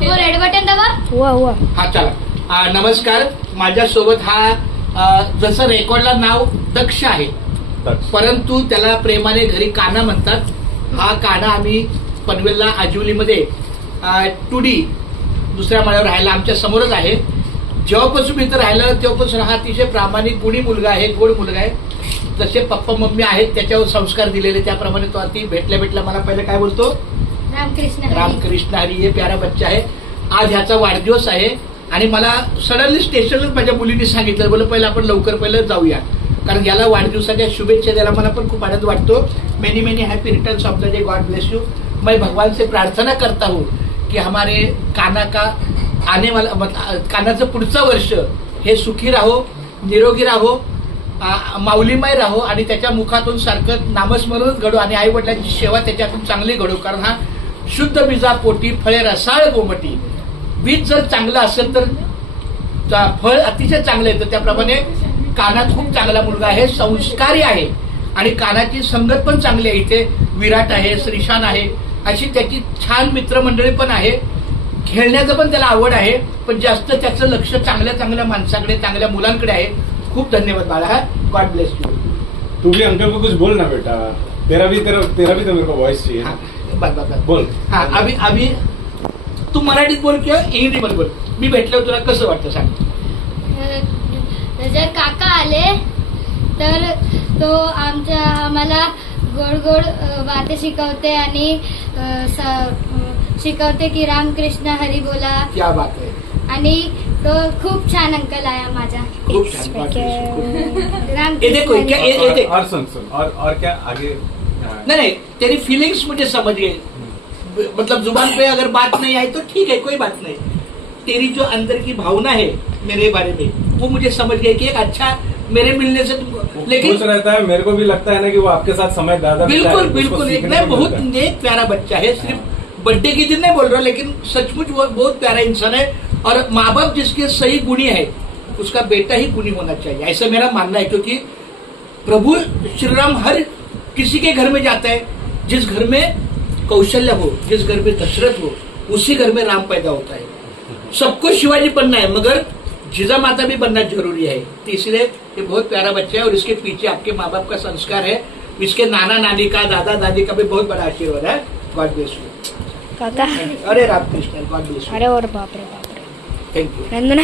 Red button दाबा. हुआ. हा चला. नमस्कार. माझ्यासोबत हा जसं रेकॉर्डला नाव दक्ष आहे, परंतु त्याला प्रेमाने घरी काना म्हणतात. हा काना आम्ही पनवेलला आजिवलीमध्ये 2D दुसऱ्या माळ्यावर राहायला आमच्या समोरच आहे. जेव्हापासून मी इथं राहिलं तेव्हापासून हा अतिशय प्रामाणिक गुणी मुलगा आहे, गोड मुलगा आहे. जसे पप्पा मम्मी आहेत त्याच्यावर संस्कार दिलेले त्याप्रमाणे तो अति भेटल्या मला पहिलं काय बोलतो, रामकृष्ण हरी. हे प्यारा बच्चा आहे. आज ह्याचा वाढदिवस आहे आणि मला सडनली स्टेशनच माझ्या मुलीने सांगितलं, बोल पहिलं आपण लवकर जाऊया, कारण याला वाढदिवसाच्या शुभेच्छा द्यायला मला पण खूप आनंद वाटतो. Many many happy returns of the day. God bless you. मैं भगवान से प्रार्थना करता हूँ कि हमारे काना का आने वाला कानाचं पुढचं वर्ष हे सुखी राहो, निरोगी राहो, माऊलीमय राहो आणि त्याच्या मुखातून सारखं नामस्मरणच घडो आणि आई वडिलांची सेवा त्याच्यातून चांगली घडो. कारण हा शुद्ध बीजा पोटी फळे रसाळ गोमटी. बीज जर चांगलं असेल तर फळ अतिशय चांगलं येतं. त्याप्रमाणे कानात खूप चांगला मुलगा आहे, संस्कारी आहे आणि कानाची संगत पण चांगली आहे. इथे विराट आहे, श्रीशान आहे, अशी त्याची छान मित्रमंडळी पण आहे. खेळण्याचं पण त्याला आवड आहे, पण जास्त त्याचं लक्ष चांगल्या माणसाकडे, चांगल्या मुलांकडे आहे. खूप धन्यवाद बाळा. God bless you. तू भी अंकल को कुछ बोल ना बेटा. तेरा भी तो मेरे को वॉइस चाहिए. बोल. हा अभि तू मराठीत बोल किंवा इंग्लिशमध्ये बोल. मी भेटल्यावर तुला कसं वाटतं सांग. जर काका आले तर तो आम्हाला गोड बातें शिकवते आणि शिकवते की रामकृष्ण हरी बोला. क्या बात आहे. आणि तो खूप छान अंकल आहे माझा. खूप छान. और सुन और क्या आगे. नहीं तेरी फीलिंग्स मुझे समझ गए. मतलब जुबान पे अगर बात नहीं आई तो ठीक है, कोई बात नहीं. तेरी जो अंदर की भावना है मेरे बारे में वो मुझे समझ गई कि एक अच्छा मेरे मिलने से तुमको. लेकिन खुश रहता है. मेरे को भी लगता है ना कि वो आपके साथ समय ज्यादा. बिल्कुल एक बहुत नेक प्यारा बच्चा है. सिर्फ बर्थडे के दिन नहीं बोल रहा, लेकिन सचमुच वो बहुत प्यारा इंसान है. और माँ बाप जिसके सही गुणी है उसका बेटा ही गुणी होना चाहिए, ऐसा मेरा मानना है. क्योंकि प्रभु श्री राम हर किसी के घर में जाता है. जिस घर में कौशल्य हो, जिस घर में दशरथ हो, उसी घर में राम पैदा होता है. सबको शिवाजी बनना है मगर जिजा माता भी बनना जरूरी है. तो इसलिए ये बहुत प्यारा बच्चा है और इसके पीछे आपके माँ बाप का संस्कार है. इसके नाना नानी का, दादा दादी का भी बहुत बड़ा आशीर्वाद है. गॉड ब्लेस यू काका. अरे रामकृष्ण. God bless you. अरे और बाप रे. Thank you. नंदना.